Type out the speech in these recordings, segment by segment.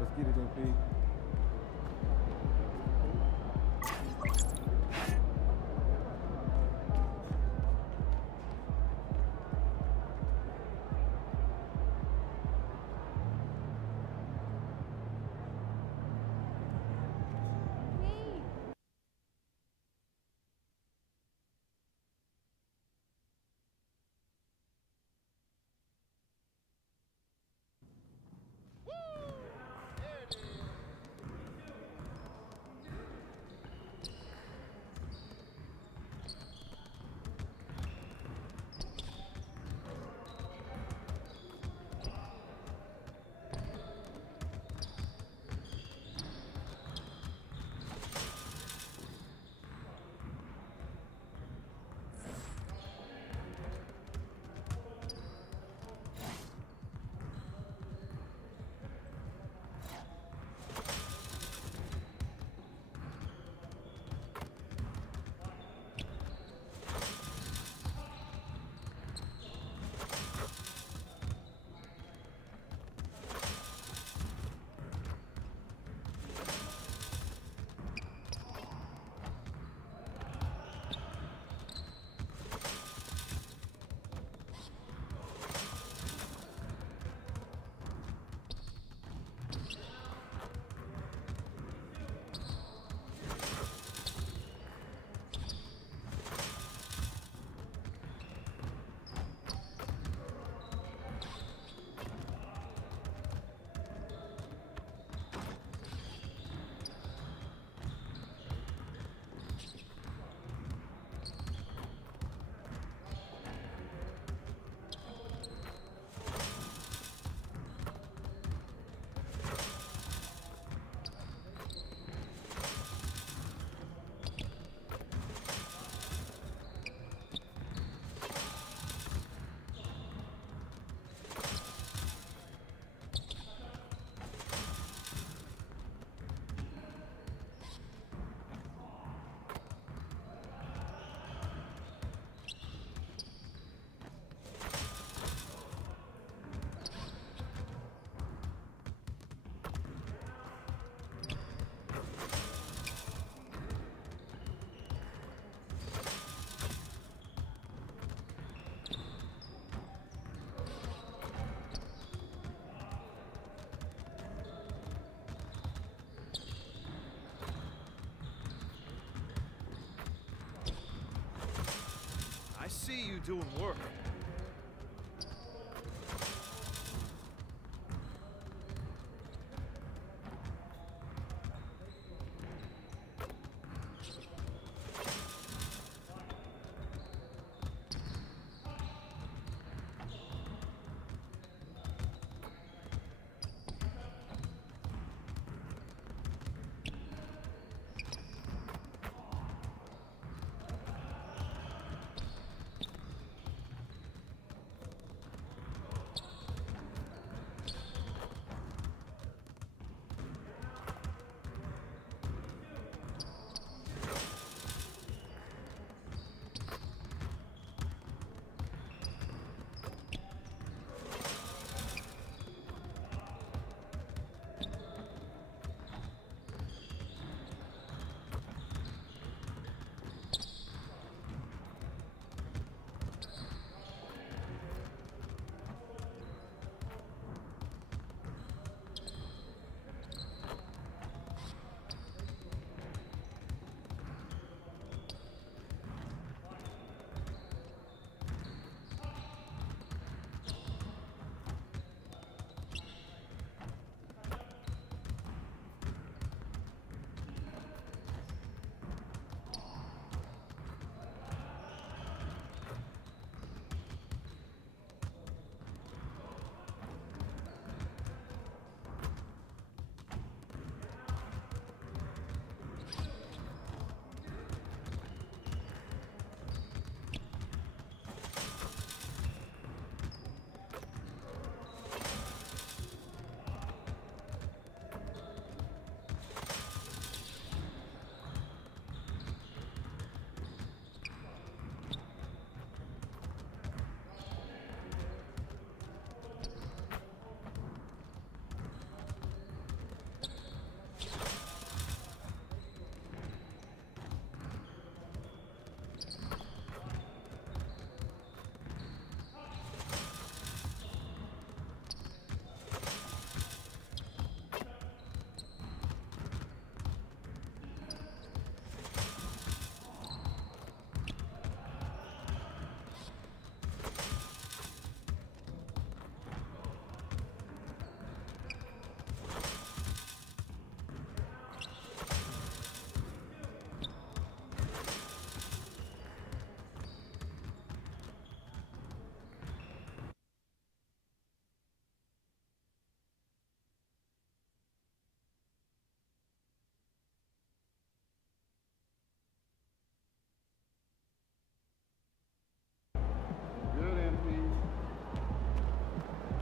Let's get it, MP. you doing work?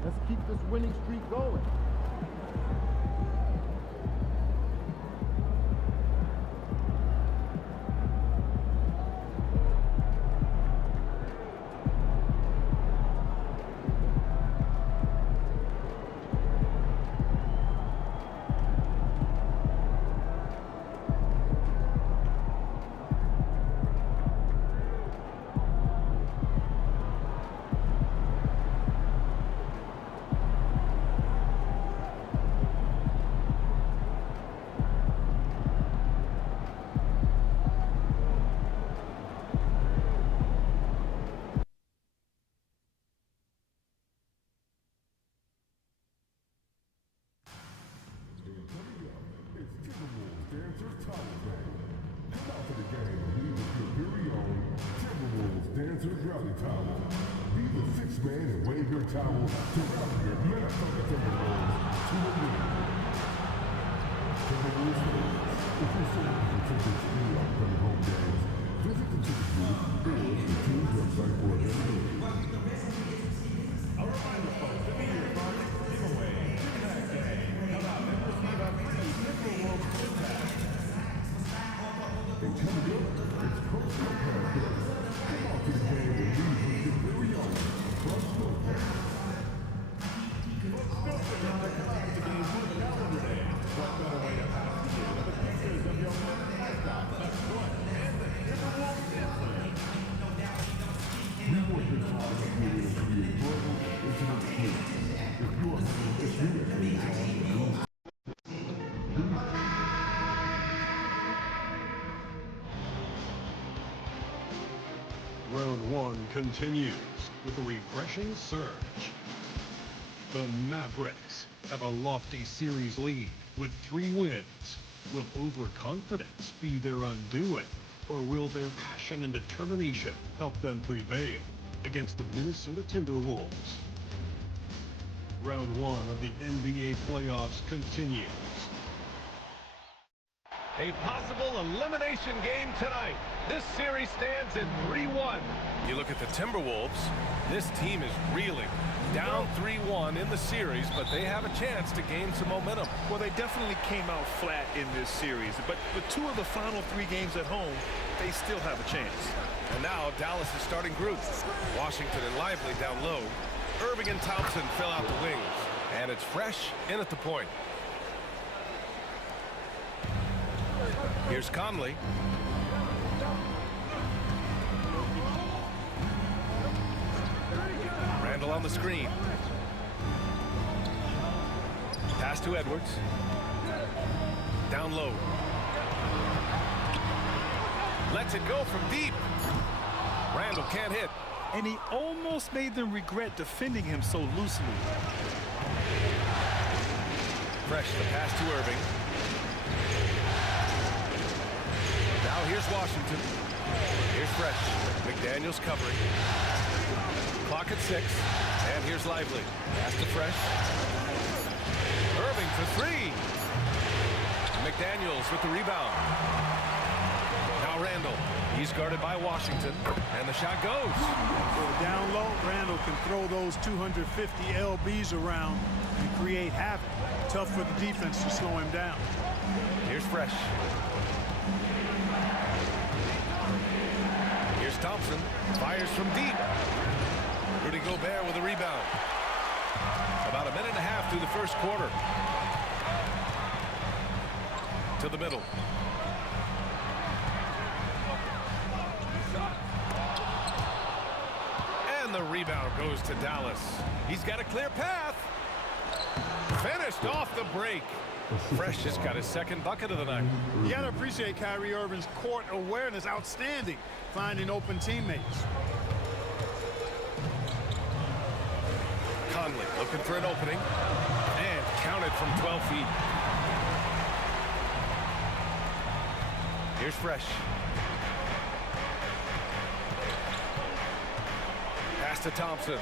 Let's keep this winning streak going. Rally Towel. Be the sixth man and wave your towel to rally your Minnesota Timberwolves to a win. Timberwolves fans, if you're seeing the tickets to the upcoming home games, visit the ticket booth or the team's website for availability. A reminder, folks, the media partners giveaway that game. Come out and receive a free Timberwolves gift bag. And coming up, it's Coach Snowpack Day. Come out to the game and leave with your very own Coach Snowpack. Let's go for the Classic Games on Calendar Day. What better way to pass the year than the pictures of your winning mascot, the Foot, and the Timberwolves Dancers. We want this holiday continues with a refreshing surge. The Mavericks have a lofty series lead with 3 wins. Will overconfidence be their undoing, or will their passion and determination help them prevail against the Minnesota Timberwolves? Round 1 of the NBA playoffs continues. A possible elimination game tonight. This series stands at 3-1. You look at the Timberwolves, this team is reeling. Down 3-1 in the series, but they have a chance to gain some momentum. Well, they definitely came out flat in this series, but with 2 of the final 3 games at home, they still have a chance. And now Dallas is starting group. Washington and Lively down low. Irving and Thompson fill out the wings. And it's Fresh in at the point. Here's Conley. Randall on the screen. Pass to Edwards. Down low. Lets it go from deep. Randall can't hit. And he almost made them regret defending him so loosely. Fresh, the pass to Irving. Now here's Washington. Here's Fresh. McDaniels covering. Clock at 6. And here's Lively. Pass to Fresh. Irving for 3. McDaniels with the rebound. Now Randall. He's guarded by Washington. And the shot goes. Down low, Randall can throw those 250 LBs around and create havoc. Tough for the defense to slow him down. Here's Fresh. Here's Thompson. Fires from deep. Rudy Gobert with a rebound. About a minute and a half through the first quarter. To the middle. And the rebound goes to Dallas. He's got a clear path. Finished off the break. Fresh has got his second bucket of the night. You got to appreciate Kyrie Irving's court awareness. Outstanding. Finding open teammates. Conley looking for an opening. And counted from 12 feet. Here's Fresh. Pass to Thompson.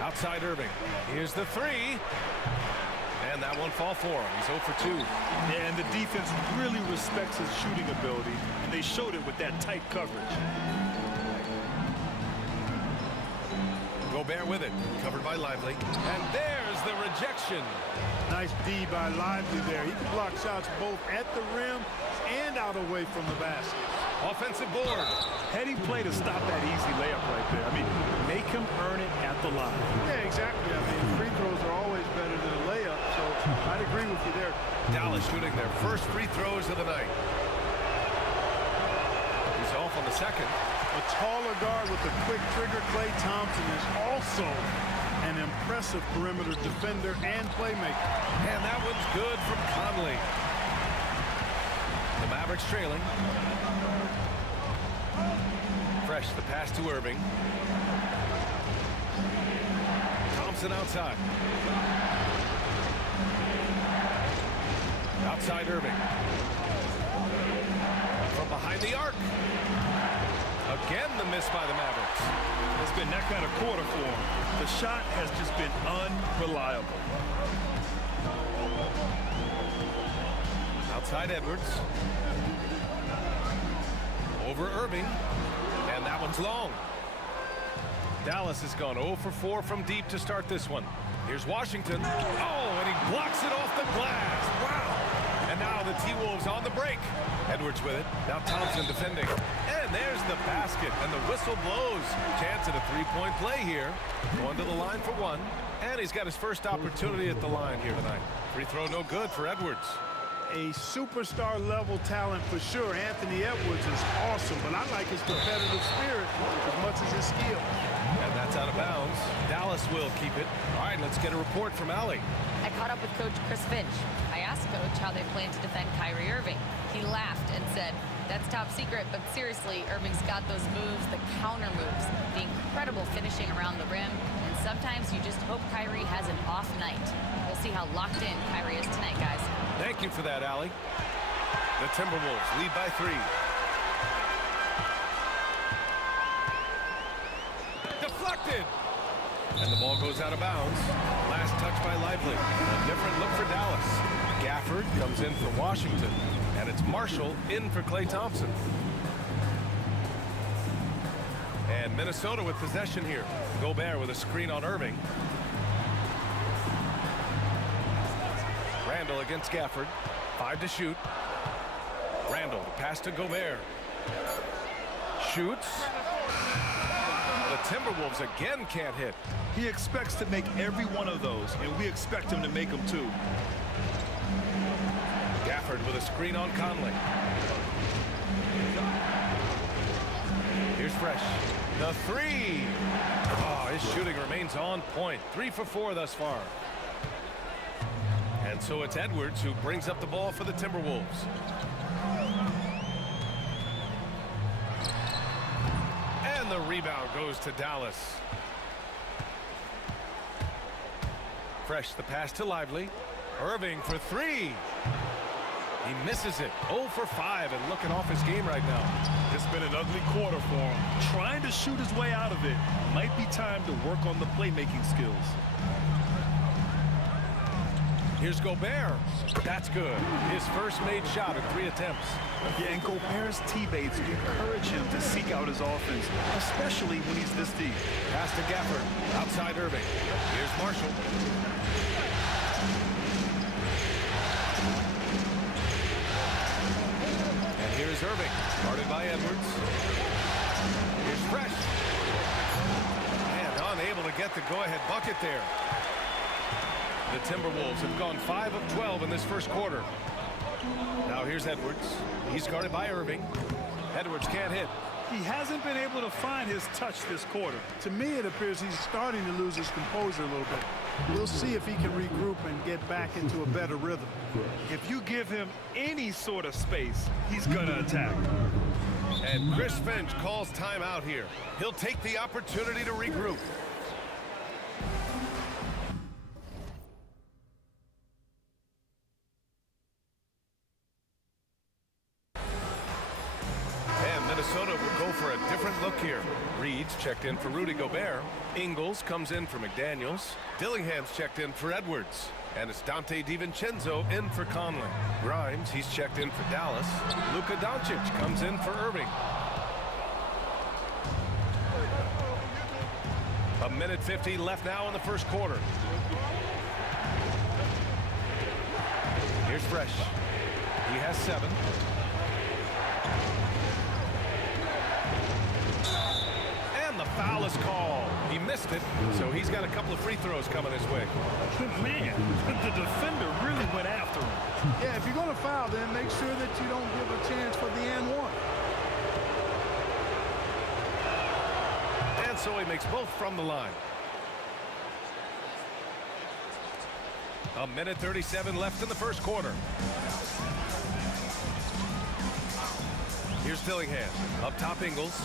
Outside Irving. Here's the 3. And that one fall for him. He's 0 for 2. Yeah, and the defense really respects his shooting ability, and they showed it with that tight coverage. Gobert with it. Covered by Lively. And there's the rejection. Nice D by Lively there. He can block shots both at the rim and out away from the basket. Offensive board. Heading play to stop that easy layup right there. I mean, make him earn it at the line. Yeah, exactly. I mean, free throws are always better than a layup, so I'd agree with you there. Dallas shooting their first free throws of the night. He's off on the second. A taller guard with a quick trigger, Klay Thompson, is also an impressive perimeter defender and playmaker. And that one's good from Conley. The Mavericks trailing. Fresh, the pass to Irving. Thompson outside. Outside Irving. From behind the arc. Again, the miss by the Mavericks. It's been that kind of quarter for him. The shot has just been unreliable. Outside Edwards. Over Irving. And that one's long. Dallas has gone 0 for 4 from deep to start this one. Here's Washington. Oh, and he blocks it off the glass. Wow. And now the T-Wolves on the break. Edwards with it. Now Thompson defending. And there's the basket. And the whistle blows. Chance at a three-point play here. Going to the line for 1. And he's got his first opportunity at the line here tonight. Free throw no good for Edwards. A superstar level talent for sure. Anthony Edwards is awesome, but I like his competitive spirit as much as his skill. And that's out of bounds. Dallas Dallas will keep it. All right, let's get a report from Allie. I caught up with Coach Chris Finch. I asked Coach how they plan to defend Kyrie Irving. He laughed and said, "That's top secret, but seriously, Irving's got those moves, the counter moves, the incredible finishing around the rim, and sometimes you just hope Kyrie has an off night." We'll see how locked in Kyrie is tonight, guys. Thank you for that, Allie. The Timberwolves lead by 3. Deflected! And the ball goes out of bounds. Last touch by Lively. A different look for Dallas. Gafford comes in for Washington. And it's Marshall in for Klay Thompson. And Minnesota with possession here. Gobert with a screen on Irving. Randall against Gafford. 5 to shoot. Randall, the pass to Gobert. Shoots. The Timberwolves again can't hit. He expects to make every one of those, and we expect him to make them too. Gafford with a screen on Conley. Here's Fresh. The 3. Oh, his shooting remains on point. 3 for 4 thus far. And so it's Edwards who brings up the ball for the Timberwolves. And the rebound goes to Dallas. Fresh, the pass to Lively. Irving for 3. He misses it. 0 for 5 and looking off his game right now. It's been an ugly quarter for him. Trying to shoot his way out of it. Might be time to work on the playmaking skills. Here's Gobert. That's good. His first made shot at 3 attempts. Yeah, and Gobert's teammates encourage him to seek out his offense, especially when he's this deep. Pass to Gafford. Outside Irving. Here's Marshall. And here's Irving. Guarded by Edwards. Here's Fresh. And unable to get the go-ahead bucket there. The Timberwolves have gone 5 of 12 in this first quarter. Now here's Edwards. He's guarded by Irving. Edwards can't hit. He hasn't been able to find his touch this quarter. To me, it appears he's starting to lose his composure a little bit. We'll see if he can regroup and get back into a better rhythm. If you give him any sort of space, he's gonna attack. And Chris Finch calls timeout here. He'll take the opportunity to regroup. Minnesota will go for a different look here. Reed's checked in for Rudy Gobert. Ingles comes in for McDaniels. Dillingham's checked in for Edwards. And it's Dante DiVincenzo in for Conley. Grimes, he's checked in for Dallas. Luka Doncic comes in for Irving. A minute 50 left now in the first quarter. Here's Fresh. He has 7. The foul is called. He missed it, so he's got a couple of free throws coming his way. Man, the defender really went after him. Yeah, if you're going to foul, then make sure that you don't give a chance for the and one. And so he makes both from the line. A minute 37 left in the first quarter. Here's Dillingham. Up top, Ingles.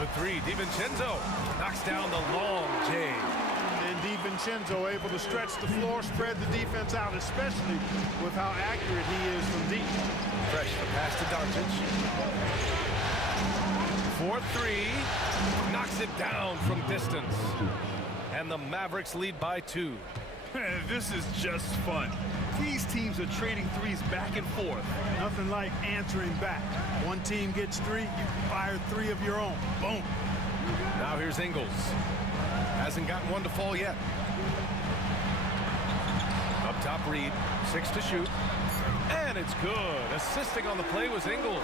The 3, DiVincenzo knocks down the long J. And DiVincenzo able to stretch the floor, spread the defense out, especially with how accurate he is from deep. Fresh, the pass to Doncic. 4-3, knocks it down from distance. And the Mavericks lead by 2. This is just fun. These teams are trading threes back and forth. Nothing like answering back. One team gets 3, you fire 3 of your own. Boom. Now here's Ingles. Hasn't gotten one to fall yet. Up top, Reed. 6 to shoot. And it's good. Assisting on the play was Ingles.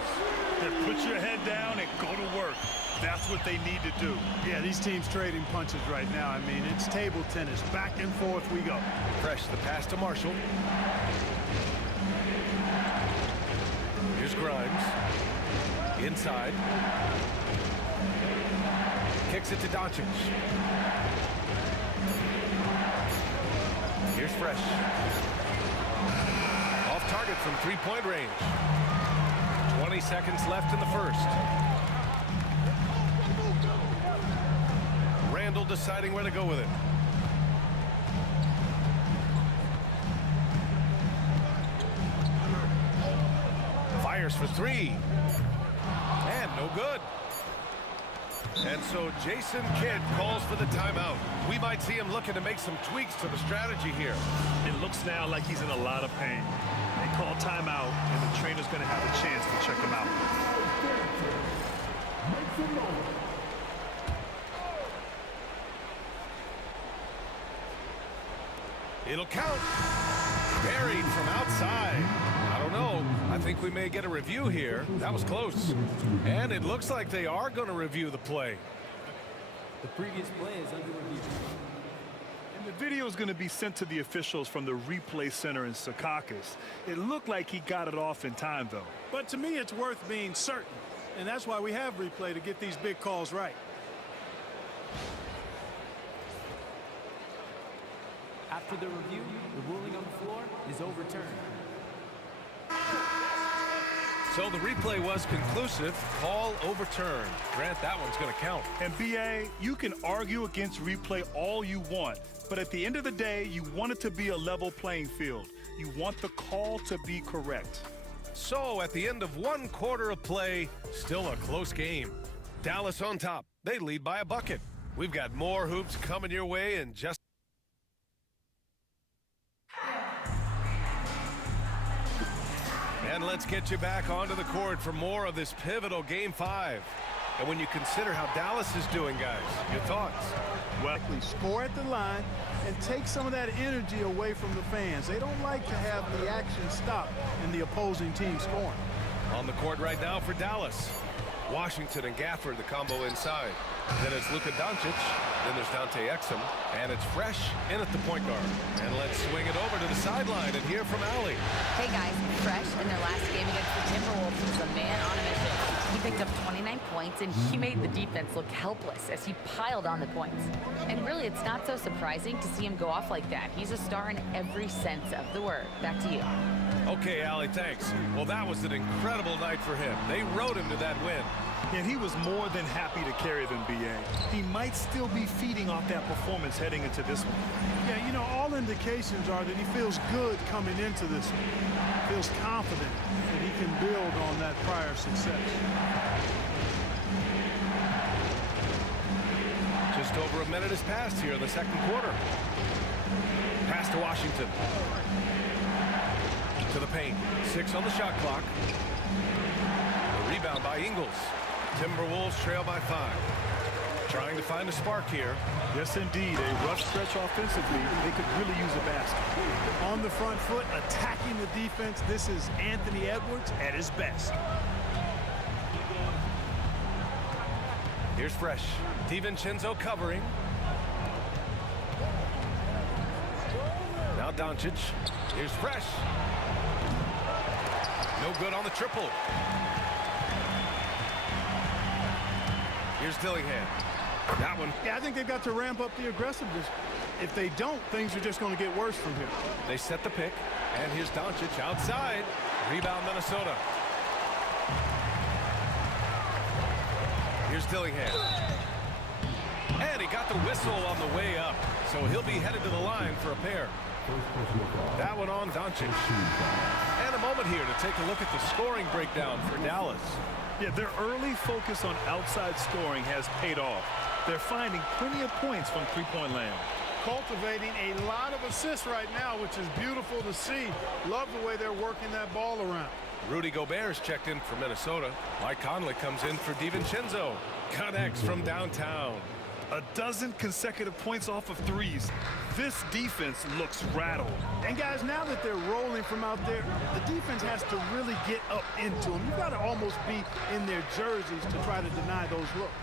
Put your head down and go to work. That's what they need to do. Yeah, these teams trading punches right now. I mean, it's table tennis. Back and forth we go. Fresh, the pass to Marshall. Here's Grimes. Inside. Kicks it to Doncic. Here's Fresh. Off target from three-point range. 20 seconds left in the first. Randall deciding where to go with it. Fires for three. And no good. And so Jason Kidd calls for the timeout. We might see him looking to make some tweaks to the strategy here. It looks now like he's in a lot of pain. They call timeout, and the trainer's going to have a chance to check him out. It'll count. Buried from outside. I don't know. I think we may get a review here. That was close. And it looks like they are going to review the play. The previous play is under review. And the video is going to be sent to the officials from the replay center in Secaucus. It looked like he got it off in time, though. But to me, it's worth being certain. And that's why we have replay, to get these big calls right. After the review, the ruling on the floor is overturned. So the replay was conclusive. Call overturned. Grant, that one's going to count. And BA, you can argue against replay all you want, but at the end of the day, you want it to be a level playing field. You want the call to be correct. So at the end of one quarter of play, still a close game. Dallas on top. They lead by a bucket. We've got more hoops coming your way in just... And let's get you back onto the court for more of this pivotal Game 5. And when you consider how Dallas is doing, guys, your thoughts? Well, score at the line and take some of that energy away from the fans. They don't like to have the action stop in the opposing team scoring. On the court right now for Dallas. Washington and Gafford, the combo inside. Then it's Luka Doncic. Then there's Dante Exum. And it's Fresh in at the point guard. And let's swing it over to the sideline and hear from Allie. Hey guys, Fresh in their last game against the Timberwolves was a man on a mission. He picked up 29 points and he made the defense look helpless as he piled on the points. And really, it's not so surprising to see him go off like that. He's a star in every sense of the word. Back to you. Okay, Allie, thanks. Well, that was an incredible night for him. They rode him to that win. And he was more than happy to carry them, BA. He might still be feeding off that performance heading into this one. Yeah, you know, all indications are that he feels good coming into this one. Feels confident that he can build on that prior success. Just over a minute has passed here in the second quarter. Pass to Washington. To the paint. 6 on the shot clock. The rebound by Ingles. Timberwolves trail by 5. Trying to find a spark here. Yes, indeed. A rough stretch offensively. They could really use a basket. On the front foot, attacking the defense. This is Anthony Edwards at his best. Here's Fresh. DiVincenzo covering. Now Doncic. Here's Fresh. No good on the triple. Here's Dillingham. That one. Yeah, I think they've got to ramp up the aggressiveness. If they don't, things are just going to get worse from here. They set the pick. And here's Doncic outside. Rebound Minnesota. Here's Dillingham. And he got the whistle on the way up. So he'll be headed to the line for a pair. That one on Doncic. And a moment here to take a look at the scoring breakdown for Dallas. Yeah, their early focus on outside scoring has paid off. They're finding plenty of points from three-point land. Cultivating a lot of assists right now, which is beautiful to see. Love the way they're working that ball around. Rudy Gobert's checked in for Minnesota. Mike Conley comes in for DiVincenzo. Connects from downtown. 12 consecutive points off of threes. This defense looks rattled. And guys, now that they're rolling from out there, the defense has to really get up into them. You've got to almost be in their jerseys to try to deny those looks.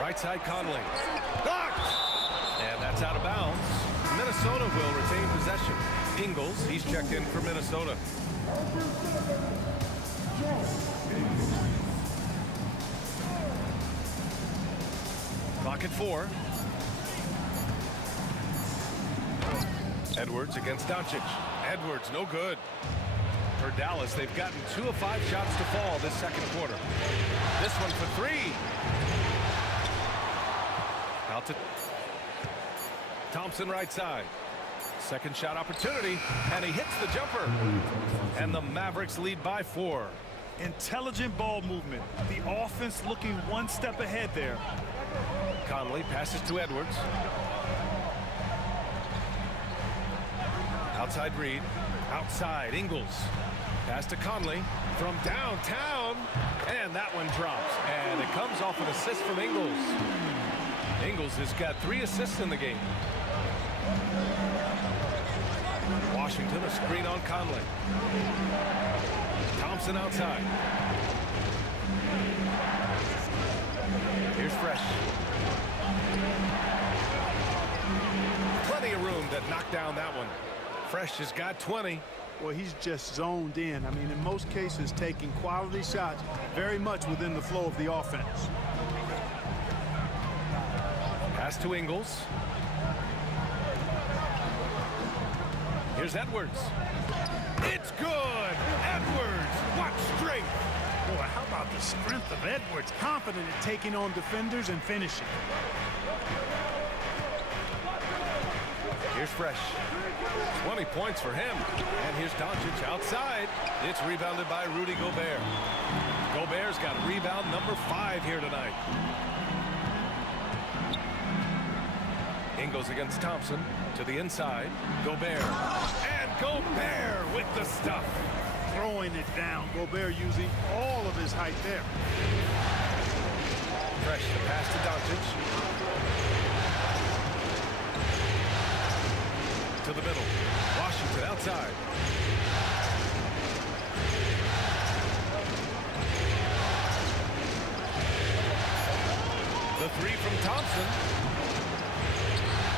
Right side Conley. Blocked! And that's out of bounds. Minnesota will retain possession. Ingles, he's checked in for Minnesota. Clock at 4. Edwards against Doncic. Edwards, no good. For Dallas, they've gotten 2 of 5 shots to fall this second quarter. This one for 3. Out to Thompson right side. Second shot opportunity, and he hits the jumper. And the Mavericks lead by 4. Intelligent ball movement. The offense looking one step ahead there. Conley passes to Edwards. Outside Reed. Outside Ingles. Pass to Conley from downtown. And that one drops. And it comes off an assist from Ingles. Ingles has got 3 assists in the game. Washington, a screen on Conley. Thompson outside. Here's Fresh. Plenty of room to knock down that one. Fresh has got 20. Well, he's just zoned in. I mean, in most cases, taking quality shots very much within the flow of the offense. Pass to Ingles. Here's Edwards. It's good. Edwards, what strength. Boy, how about the strength of Edwards? Confident at taking on defenders and finishing. Here's Fresh. 20 points for him. And here's Doncic outside. It's rebounded by Rudy Gobert. Gobert's got rebound number 5 here tonight. Ingles against Thompson to the inside. Gobert. And Gobert with the stuff. Throwing it down. Gobert using all of his height there. Fresh to pass to Doncic. To the middle. Washington outside. The 3 from Thompson.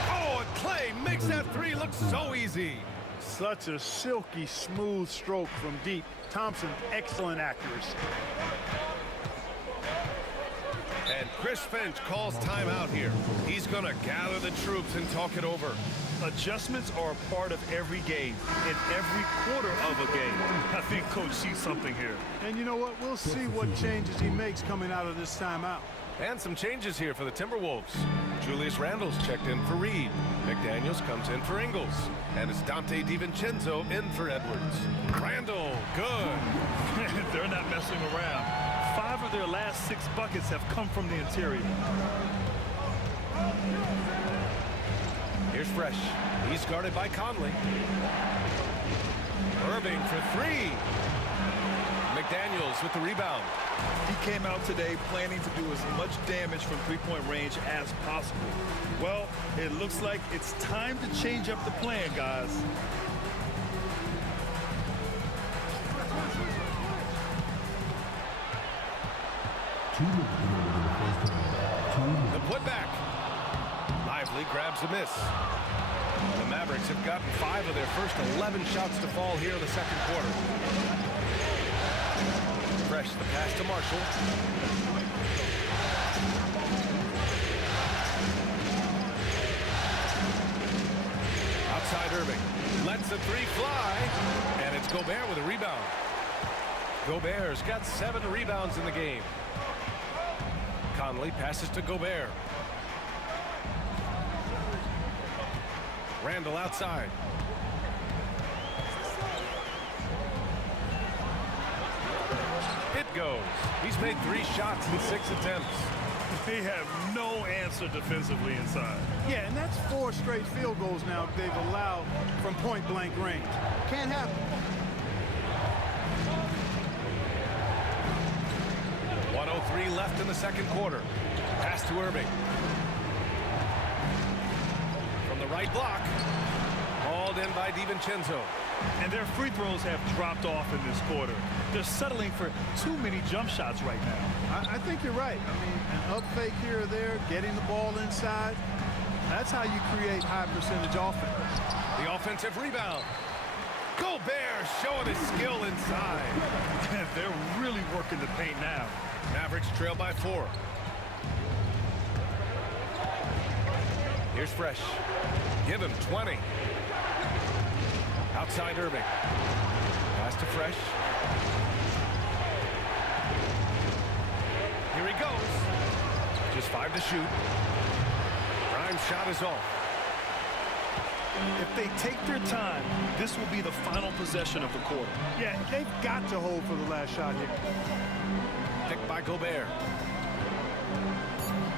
Oh, and Clay makes that 3 look so easy. Such a silky, smooth stroke from deep. Thompson, excellent accuracy. And Chris Finch calls timeout here. He's going to gather the troops and talk it over. Adjustments are a part of every game, in every quarter of a game. I think Coach sees something here. And you know what? We'll see what changes he makes coming out of this timeout. And some changes here for the Timberwolves. Julius Randle's checked in for Reed. McDaniels comes in for Ingles. And it's Dante DiVincenzo in for Edwards. Randle, good. They're not messing around. 5 of their last 6 buckets have come from the interior. Here's Fresh. He's guarded by Conley. Irving for 3. McDaniels with the rebound. He came out today planning to do as much damage from three-point range as possible. Well, it looks like it's time to change up the plan, guys. The putback. Lively grabs a miss. The Mavericks have gotten 5 of their first 11 shots to fall here in the second quarter. Fresh, the pass to Marshall. Outside Irving. Lets the 3 fly. And it's Gobert with a rebound. Gobert's got 7 rebounds in the game. Conley passes to Gobert. Randle outside. It goes. He's made 3 shots in 6 attempts. They have no answer defensively inside. Yeah, and that's 4 straight field goals now they've allowed from point-blank range. Can't happen. 1:03 left in the second quarter. Pass to Irving. From the right block. Hauled in by DiVincenzo. And their free throws have dropped off in this quarter. They're settling for too many jump shots right now. I think you're right. I mean, an up fake here or there, getting the ball inside. That's how you create high-percentage offense. The offensive rebound. Gobert showing his skill inside. They're really working the paint now. Mavericks trail by 4. Here's Fresh. Give him 20. Outside Irving. Pass to Fresh. Here he goes. Just 5 to shoot. Prime shot is off. If they take their time, this will be the final possession of the quarter. Yeah, they've got to hold for the last shot here. Picked by Gobert.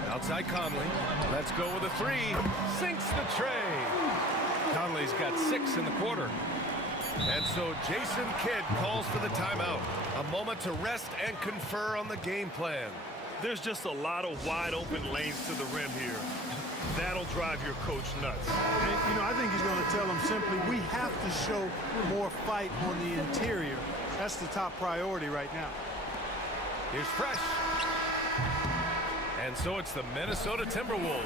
Outside Conley. Let's go with a 3. Sinks the tray. Conley's got 6 in the quarter. And so Jason Kidd calls for the timeout. A moment to rest and confer on the game plan. There's just a lot of wide open lanes to the rim here. That'll drive your coach nuts. And, you know, I think he's going to tell them simply, we have to show more fight on the interior. That's the top priority right now. Here's Fresh. And so it's the Minnesota Timberwolves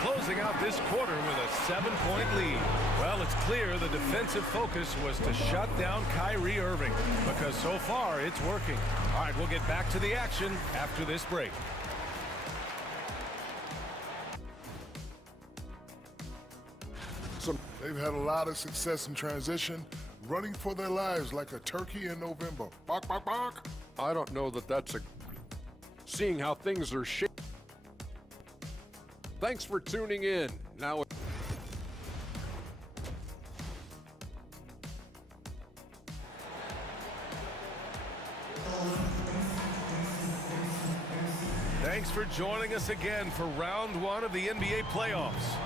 closing out this quarter with a 7-point lead. Well, it's clear the defensive focus was to shut down Kyrie Irving because so far it's working. All right, we'll get back to the action after this break. They've had a lot of success in transition, running for their lives like a turkey in November. Bark, bark, bark. I don't know that that's a... Seeing how things are shaping. Thanks for tuning in. Now... Thanks for joining us again for round 1 of the NBA playoffs.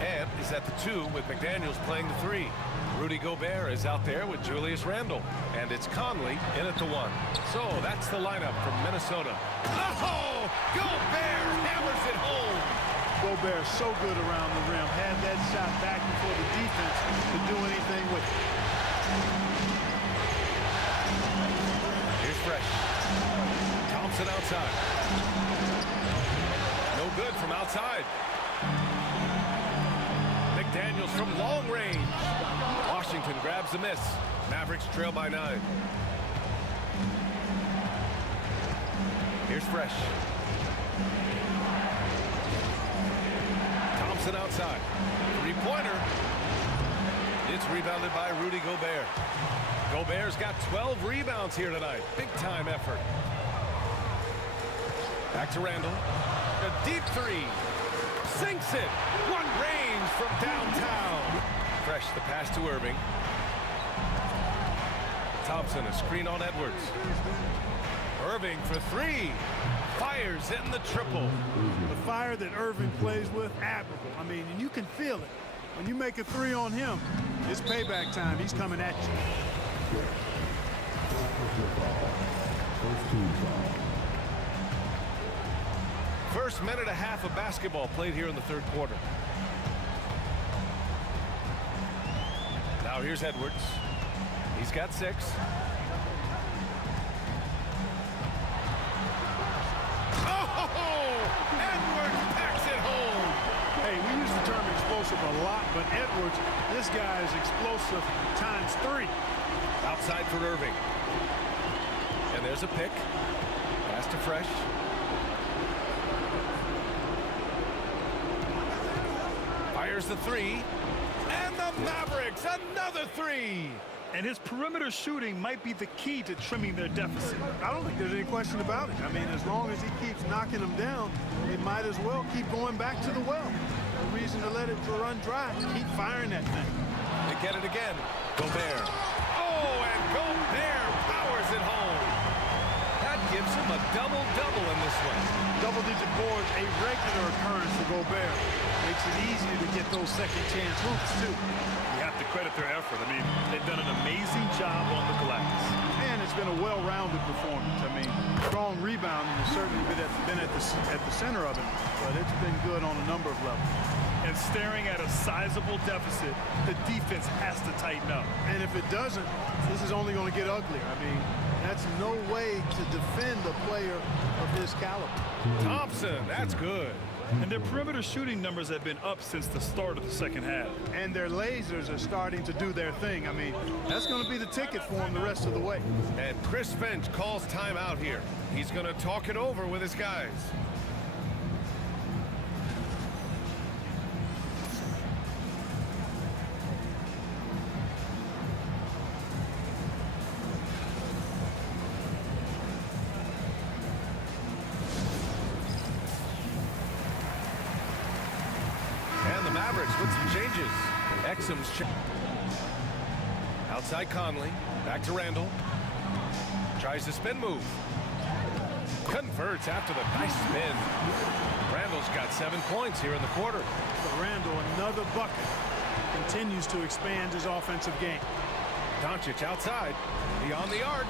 Ed is at the 2 with McDaniels playing the 3. Rudy Gobert is out there with Julius Randle. And it's Conley in at the 1. So that's the lineup from Minnesota. Oh! Gobert hammers it home! Gobert so good around the rim. Had that shot back before the defense could do anything with it. Here's Fresh. Thompson outside. No good from outside. McDaniels from long range. Washington grabs the miss. Mavericks trail by 9. Here's Fresh. Thompson outside. 3-pointer. It's rebounded by Rudy Gobert. Gobert's got 12 rebounds here tonight. Big time effort. Back to Randle. A deep 3. Sinks it. One range from downtown. Fresh the pass to Irving. Thompson a screen on Edwards. Irving for 3. Fires in the triple. The fire that Irving plays with, admirable. I mean, and you can feel it. When you make a 3 on him, it's payback time. He's coming at you. First minute and a half of basketball played here in the 3rd quarter. Now here's Edwards. He's got 6. Oh! Edwards packs it home. Hey, we use the term explosive a lot, but Edwards, this guy is explosive times 3. Outside for Irving. And there's a pick. Pass to Fresh. Fires the 3. And the Mavericks, another 3. And his perimeter shooting might be the key to trimming their deficit. I don't think there's any question about it. I mean, as long as he keeps knocking them down, they might as well keep going back to the well. No reason to let it run dry. Keep firing that thing. They get it again. Gobert. Oh, and Gobert powers it home. That gives him a double-double in this one. Double-digit boards, a regular occurrence for Gobert. Makes it easier to get those second-chance hoops, too. You have to credit their effort. I mean, they've done an amazing job on the glass. And it's been a well-rounded performance. I mean, strong rebounding has certainly been at the center of it, but it's been good on a number of levels. And staring at a sizable deficit, the defense has to tighten up. And if it doesn't, this is only going to get uglier. I mean, that's no way to defend a player of his caliber. Thompson, that's good. And their perimeter shooting numbers have been up since the start of the second half. And their lasers are starting to do their thing. I mean, that's going to be the ticket for them the rest of the way. And Chris Finch calls timeout here. He's going to talk it over with his guys. changes. Exum's check. Outside Conley. Back to Randall. Tries the spin move. Converts after the nice spin. Randall's got 7 points here in the quarter. For Randall, another bucket. Continues to expand his offensive game. Doncic outside. Beyond the arc.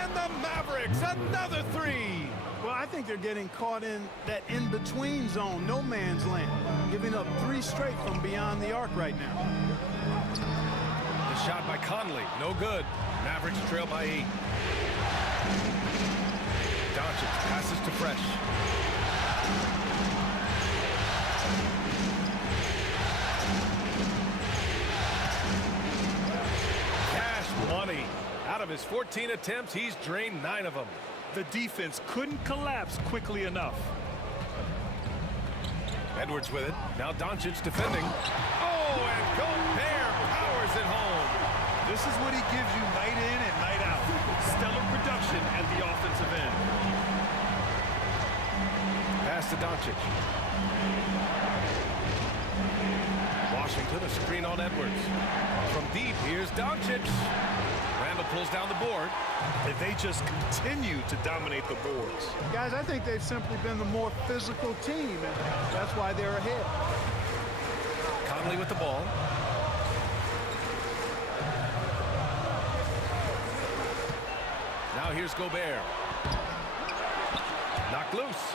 And the Mavericks, another three. Well, I think they're getting caught in that in-between zone, no man's land. Giving up 3 straight from beyond the arc right now. The shot by Conley, no good. Mavericks trail by 8. Doncic passes to Fresh. Cash money. Out of his 14 attempts, he's drained 9 of them. The defense couldn't collapse quickly enough. Edwards with it. Now Doncic defending. Oh, and Gobert powers it home. This is what he gives you night in and night out. Stellar production at the offensive end. Pass to Doncic. Washington, a screen on Edwards. From deep, here's Doncic. Randall pulls down the board. And they just continue to dominate the boards. Guys, I think they've simply been the more physical team, and that's why they're ahead. Conley with the ball. Now here's Gobert. Knocked loose.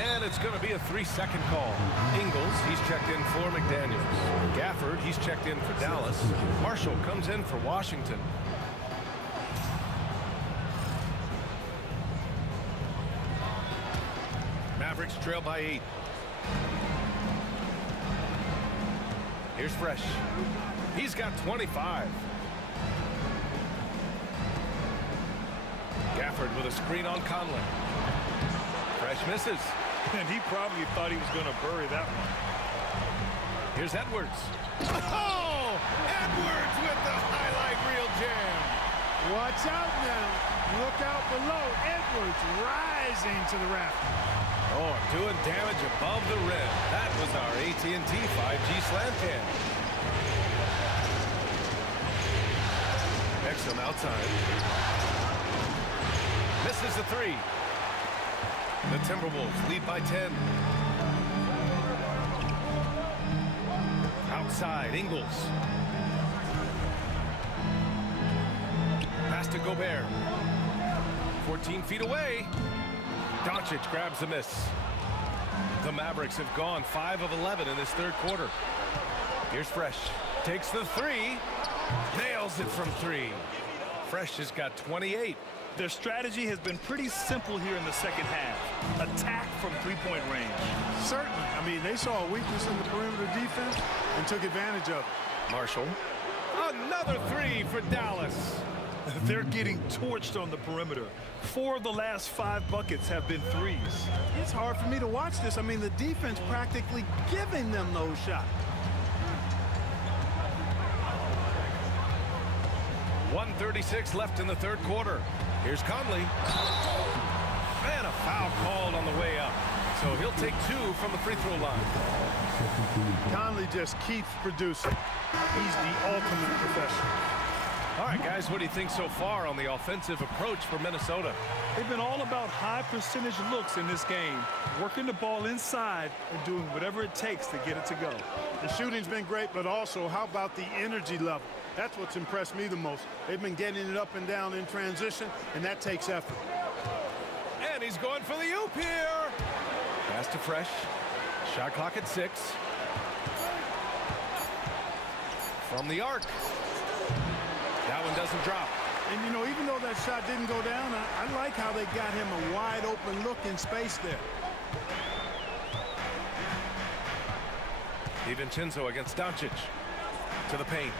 And it's going to be a 3-second call. Ingles, he's checked in for McDaniels. Gafford, he's checked in for Dallas. Marshall comes in for Washington. Mavericks trail by 8. Here's Fresh. He's got 25. Gafford with a screen on Conley. Fresh misses. And he probably thought he was going to bury that one. Here's Edwards. Oh! Edwards with the highlight reel jam. Watch out now. Look out below. Edwards rising to the rafters. Oh, doing damage above the rim. That was our AT&T 5G slant cam. Exum outside. Misses the 3. The Timberwolves lead by 10. Outside, Ingles. Pass to Gobert. 14 feet away. Doncic grabs the miss. The Mavericks have gone 5 of 11 in this third quarter. Here's Fresh. Takes the 3. Nails it from 3. Fresh has got 28. Their strategy has been pretty simple here in the second half. Attack from three-point range. Certainly. I mean, they saw a weakness in the perimeter defense and took advantage of it. Marshall. Another 3 for Dallas. They're getting torched on the perimeter. 4 of the last 5 buckets have been threes. It's hard for me to watch this. I mean, the defense practically giving them those shots. 1:36 left in the third quarter. Here's Conley. And a foul called on the way up. So he'll take 2 from the free throw line. Conley just keeps producing. He's the ultimate professional. All right, guys, what do you think so far on the offensive approach for Minnesota? They've been all about high percentage looks in this game, working the ball inside and doing whatever it takes to get it to go. The shooting's been great, but also how about the energy level? That's what's impressed me the most. They've been getting it up and down in transition, and that takes effort. And he's going for the oop here. Pass to Fresh. Shot clock at 6. From the arc. That one doesn't drop. And, you know, even though that shot didn't go down, I like how they got him a wide open look in space there. DiVincenzo against Doncic. To the paint.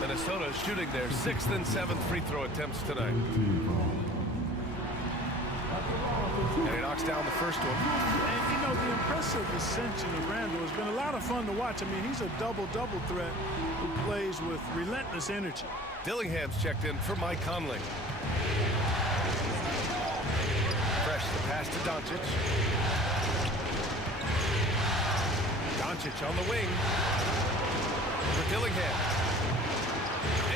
Minnesota is shooting their 6th and 7th free throw attempts tonight. And he knocks down the first one. And, you know, the impressive ascension of Randall has been a lot of fun to watch. I mean, he's a double-double threat who plays with relentless energy. Dillingham's checked in for Mike Conley. pass to Doncic. Doncic on the wing. For Dillingham.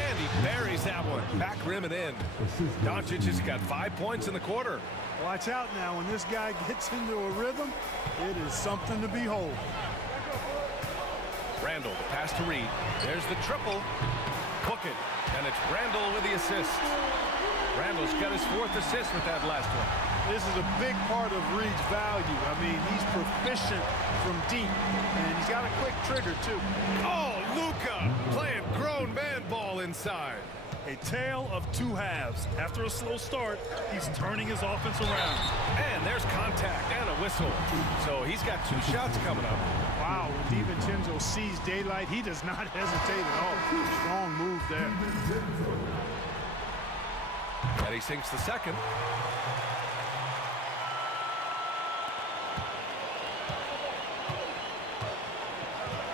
And he buries that one. Back rim and in. Doncic has got 5 points in the quarter. Watch out now. When this guy gets into a rhythm, it is something to behold. Randall, the pass to Reed. There's the triple. Hook it. And it's Randall with the assist. Randall's got his 4th assist with that last one. This is a big part of Reed's value. I mean, he's proficient from deep, and he's got a quick trigger, too. Oh, Luka playing grown man ball inside. A tale of two halves. After a slow start, he's turning his offense around. And there's contact and a whistle. So he's got 2 shots coming up. Wow, when DiVincenzo sees daylight, he does not hesitate at all. Strong move there. And he sinks the second.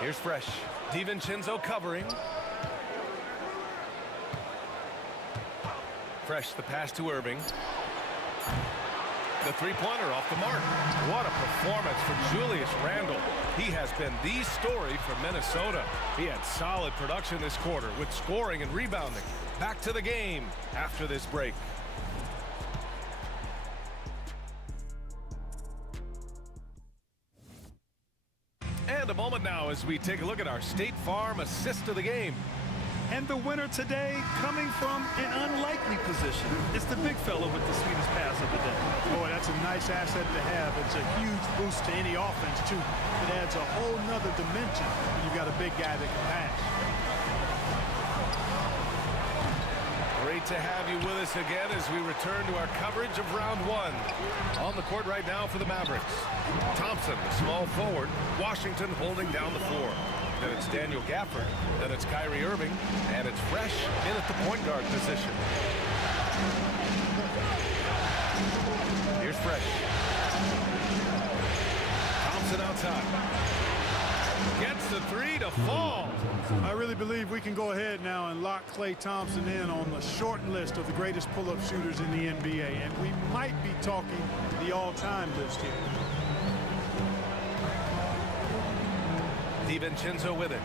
Here's Fresh. DiVincenzo covering. Fresh, the pass to Irving. The three-pointer off the mark. What a performance for Julius Randle. He has been the story for Minnesota. He had solid production this quarter with scoring and rebounding. Back to the game after this break. And a moment now as we take a look at our State Farm assist of the game. And the winner today coming from an unlikely position. It's the big fella with the sweetest pass of the day. Boy, that's a nice asset to have. It's a huge boost to any offense, too. It adds a whole nother dimension when you've got a big guy that can pass. Great to have you with us again as we return to our coverage of round 1. On the court right now for the Mavericks. Thompson, the small forward. Washington holding down the floor. Then it's Daniel Gafford. Then it's Kyrie Irving. And it's Fresh in at the point guard position. Here's Fresh. Thompson outside. Gets the 3 to fall. I really believe we can go ahead now and lock Klay Thompson in on the short list of the greatest pull-up shooters in the NBA. And we might be talking the all-time list here. DiVincenzo with it.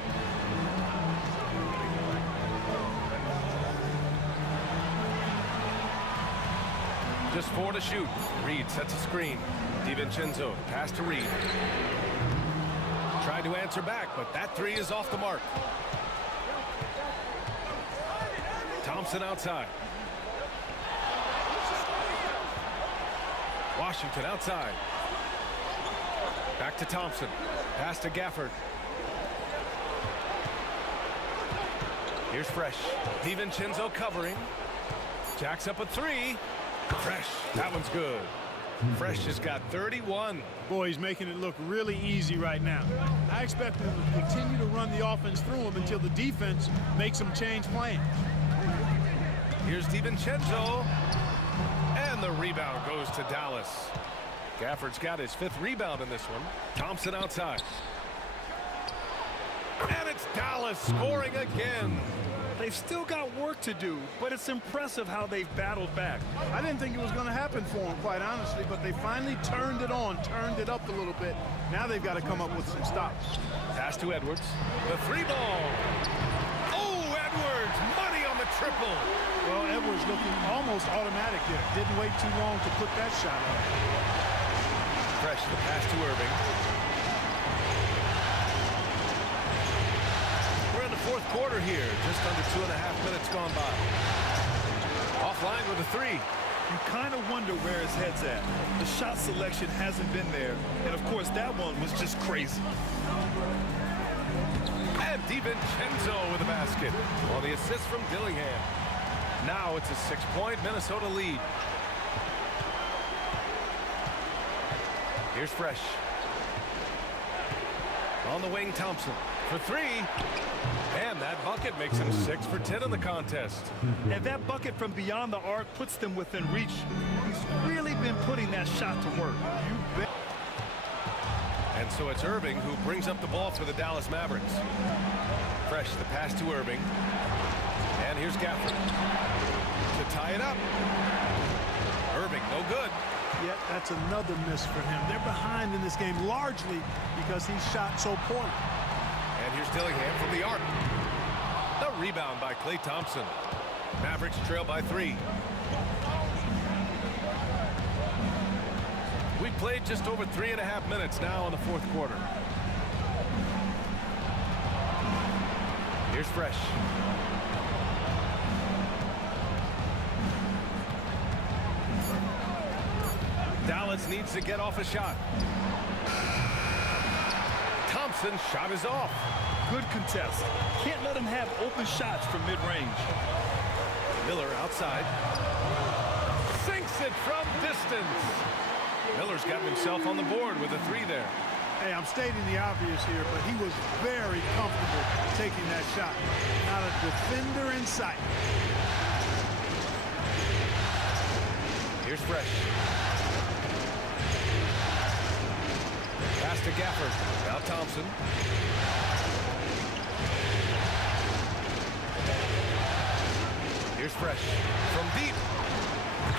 Just 4 to shoot. Reed sets a screen. DiVincenzo, pass to Reed. Tried to answer back, but that 3 is off the mark. Thompson outside. Washington outside. Back to Thompson. Pass to Gafford. Here's Fresh. DiVincenzo covering. Jacks up a 3. Fresh. That one's good. Fresh has got 31. Boy, he's making it look really easy right now. I expect him to continue to run the offense through him until the defense makes him change plans. Here's DiVincenzo. And the rebound goes to Dallas. Gafford's got his 5th rebound in this one. Thompson outside. And it's Dallas scoring again. They've still got work to do, but it's impressive how they've battled back. I didn't think it was going to happen for them, quite honestly, but they finally turned it on, turned it up a little bit. Now they've got to come up with some stops. Pass to Edwards. The 3 ball. Oh, Edwards, money on the triple. Well, Edwards looking almost automatic there. Didn't wait too long to put that shot up. Fresh, the pass to Irving. We're in the 4th quarter here. Just under 2.5 minutes gone by. Offline with a 3. You kind of wonder where his head's at. The shot selection hasn't been there. And, of course, that one was just crazy. And DiVincenzo with a basket. Well, the assist from Dillingham. Now it's a 6-point Minnesota lead. Here's Fresh. On the wing, Thompson for 3. And that bucket makes him 6 for 10 in the contest. And that bucket from beyond the arc puts them within reach. He's really been putting that shot to work. You bet. And so it's Irving who brings up the ball for the Dallas Mavericks. Fresh, the pass to Irving. And here's Gafford to tie it up. Irving, no good. Yet that's another miss for him. They're behind in this game largely because he shot so poorly. And here's Dillingham from the arc. The rebound by Klay Thompson. Mavericks trail by 3. We played just over 3.5 minutes now in the fourth quarter. Here's Fresh. Dallas needs to get off a shot. Thompson's shot is off. Good contest. Can't let him have open shots from mid-range. Miller outside. Sinks it from distance. Miller's gotten himself on the board with a 3 there. Hey, I'm stating the obvious here, but he was very comfortable taking that shot. Not a defender in sight. Here's Fresh. Pass to Gafford. Now Thompson. Here's Fresh. From deep.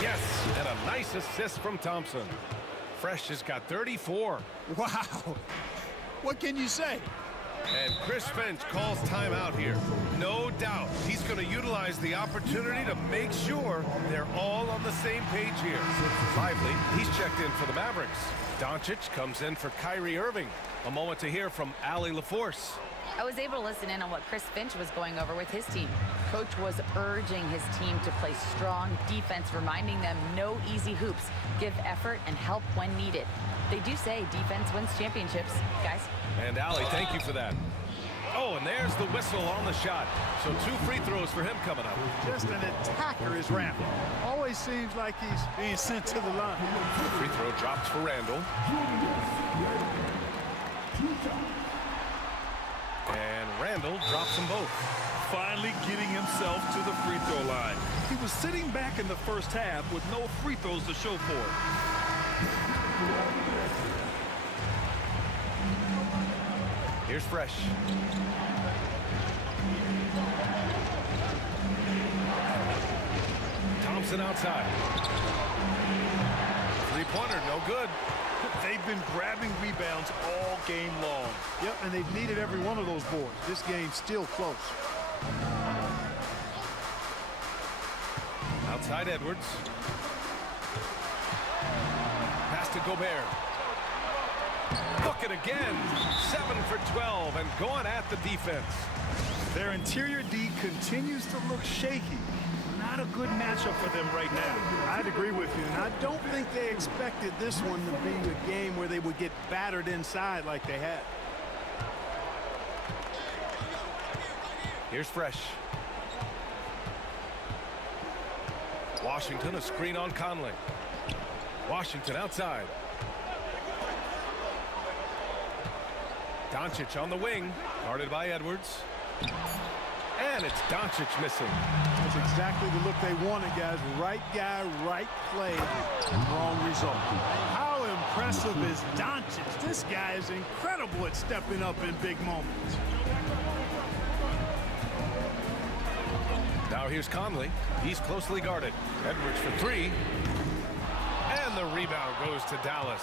Yes, and a nice assist from Thompson. Fresh has got 34. Wow. What can you say? And Chris Finch calls timeout here. No doubt he's going to utilize the opportunity to make sure they're all on the same page here. Lively, he's checked in for the Mavericks. Doncic comes in for Kyrie Irving. A moment to hear from Allie LaForce. I was able to listen in on what Chris Finch was going over with his team. Coach was urging his team to play strong defense, reminding them no easy hoops, give effort and help when needed. They do say defense wins championships, guys. And Allie, thank you for that. Oh, and there's the whistle on the shot. So 2 free throws for him coming up. Just an attacker is rampant. Always seems like he's being sent to the line. Free throw drops for Randall. And Randall drops them both. Finally getting himself to the free throw line. He was sitting back in the first half with no free throws to show for it. Here's Fresh. Thompson outside. Three-pointer, no good. They've been grabbing rebounds all game long. Yep, and they've needed every one of those boards. This game's still close. Outside Edwards. Pass to Gobert. Look it again. 7 for 12 and going at the defense. Their interior D continues to look shaky. Not a good matchup for them right now. I'd agree with you, and I don't think they expected this one to be a game where they would get battered inside like they had. Here's Fresh. Washington, a screen on Conley. Washington outside. Doncic on the wing, guarded by Edwards. And it's Doncic missing. That's exactly the look they wanted, guys. Right guy, right play, wrong result. How impressive is Doncic? This guy is incredible at stepping up in big moments. Now here's Conley. He's closely guarded. Edwards for 3. And the rebound goes to Dallas.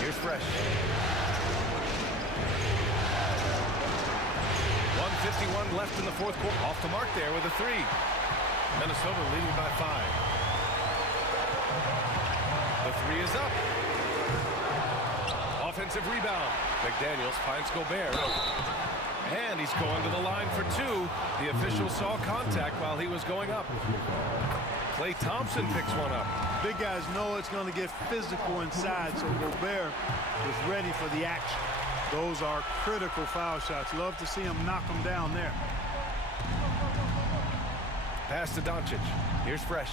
Here's Fresh. 1:51 left in the fourth quarter. Off the mark there with a 3. Minnesota leading by 5. The 3 is up. Offensive rebound. McDaniels finds Gobert. And he's going to the line for 2. The official saw contact while he was going up. Klay Thompson picks one up. Big guys know it's going to get physical inside, so Gobert was ready for the action. Those are critical foul shots. Love to see him knock them down there. Pass to Doncic. Here's Fresh.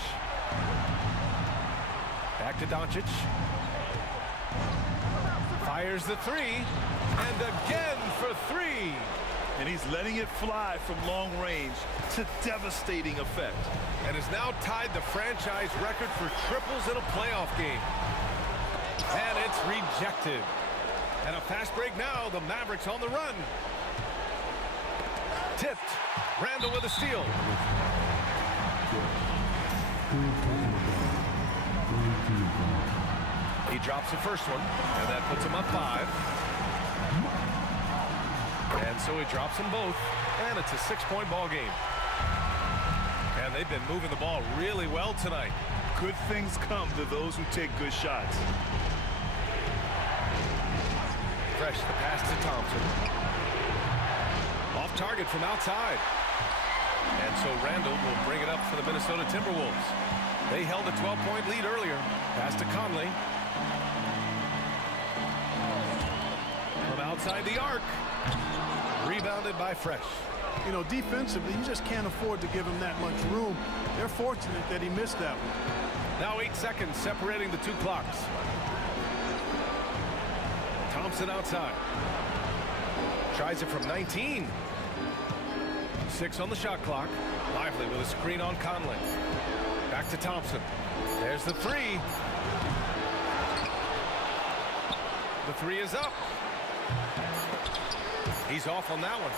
Back to Doncic. Fires the 3. And again for 3. And he's letting it fly from long range to devastating effect. And has now tied the franchise record for triples in a playoff game. And it's rejected. And a fast break now. The Mavericks on the run. Tipped. Randall with a steal. He drops the first one, and that puts him up 5. And so he drops them both, and it's a 6-point ball game. And they've been moving the ball really well tonight. Good things come to those who take good shots. Fresh the pass to Thompson. Off target from outside. And so Randall will bring it up for the Minnesota Timberwolves. They held a 12-point lead earlier. Pass to Conley. From outside the arc. Rebounded by Fresh. You know, defensively, you just can't afford to give him that much room. They're fortunate that he missed that one. Now 8 seconds separating the two clocks. Thompson outside. Tries it from 19. 6 on the shot clock. Lively with a screen on Conley. Back to Thompson. There's the 3. The 3 is up. He's off on that one.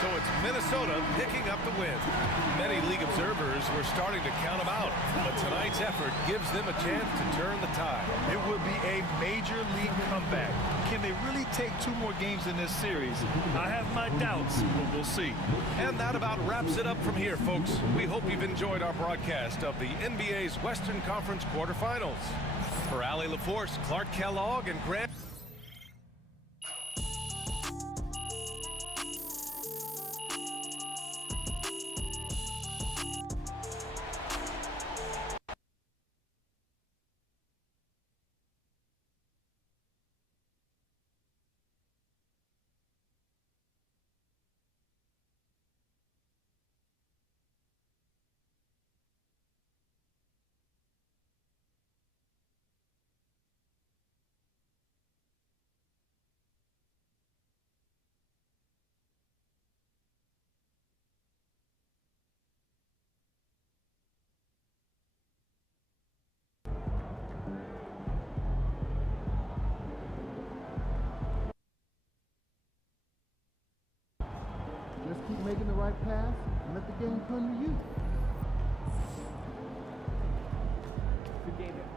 So it's Minnesota picking up the win. Many league observers were starting to count them out, but tonight's effort gives them a chance to turn the tide. It would be a major league comeback. Can they really take 2 more games in this series? I have my doubts, but we'll see. And that about wraps it up from here, folks. We hope you've enjoyed our broadcast of the NBA's Western Conference quarterfinals. For Allie LaForce, Clark Kellogg, and Grant. Just keep making the right pass and let the game come to you. Good game.